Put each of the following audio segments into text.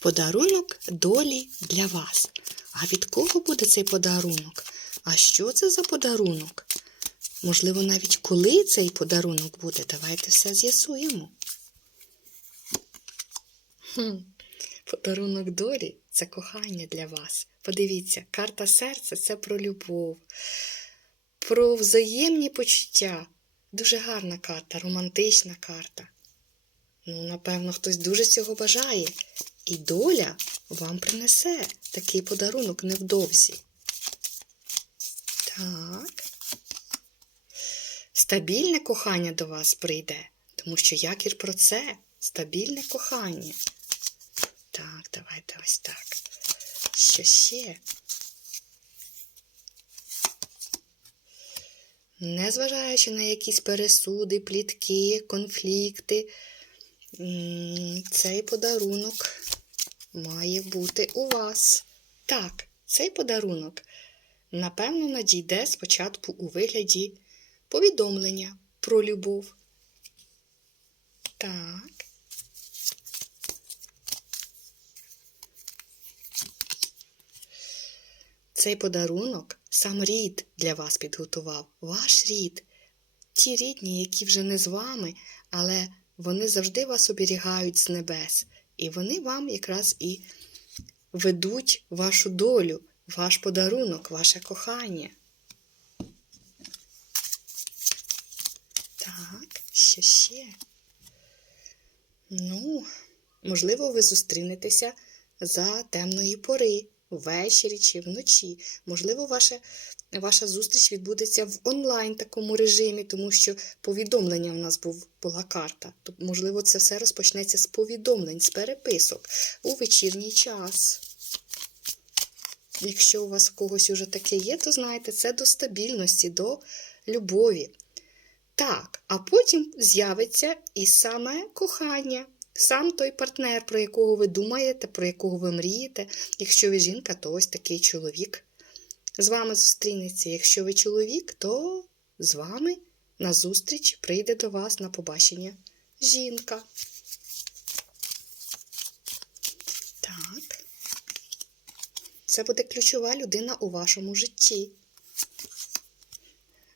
Подарунок долі для вас. А від кого буде цей подарунок? А що це за подарунок? Можливо, навіть коли цей подарунок буде, давайте все з'ясуємо. Хм. Подарунок долі це кохання для вас. Подивіться, карта серця це про любов, про взаємні почуття. Дуже гарна карта, романтична карта. Ну, напевно, хтось дуже цього бажає. І доля вам принесе такий подарунок невдовзі. Так. Стабільне кохання до вас прийде, тому що якір про це стабільне кохання. Так, давайте ось так. Що ще? Незважаючи на якісь пересуди, плітки, конфлікти, цей подарунок має бути у вас. Так, цей подарунок, напевно, надійде спочатку у вигляді повідомлення про любов. Так. Цей подарунок сам рід для вас підготував, ваш рід. Ті рідні, які вже не з вами, але вони завжди вас оберігають з небес. І вони вам якраз і ведуть вашу долю, ваш подарунок, ваше кохання. Так, що ще? Ну, можливо, ви зустрінетеся за темної пори, ввечері чи вночі. Можливо, ваша, ваша зустріч відбудеться в онлайн такому режимі, тому що повідомлення в нас був, була карта. Тобто, можливо, це все розпочнеться з повідомлень, з переписок у вечірній час. Якщо у вас когось уже таке є, то знаєте, це до стабільності, до любові. Так, а потім з'явиться і саме кохання, сам той партнер, про якого ви думаєте, про якого ви мрієте. Якщо ви жінка, то ось такий чоловік з вами зустрінеться. Якщо ви чоловік, то з вами на зустріч прийде до вас на побачення жінка. Так. Це буде ключова людина у вашому житті.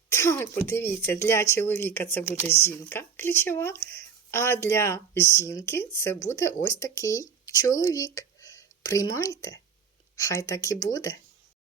Так, подивіться, для чоловіка це буде жінка ключова, а для жінки це буде ось такий чоловік. Приймайте, хай так і буде.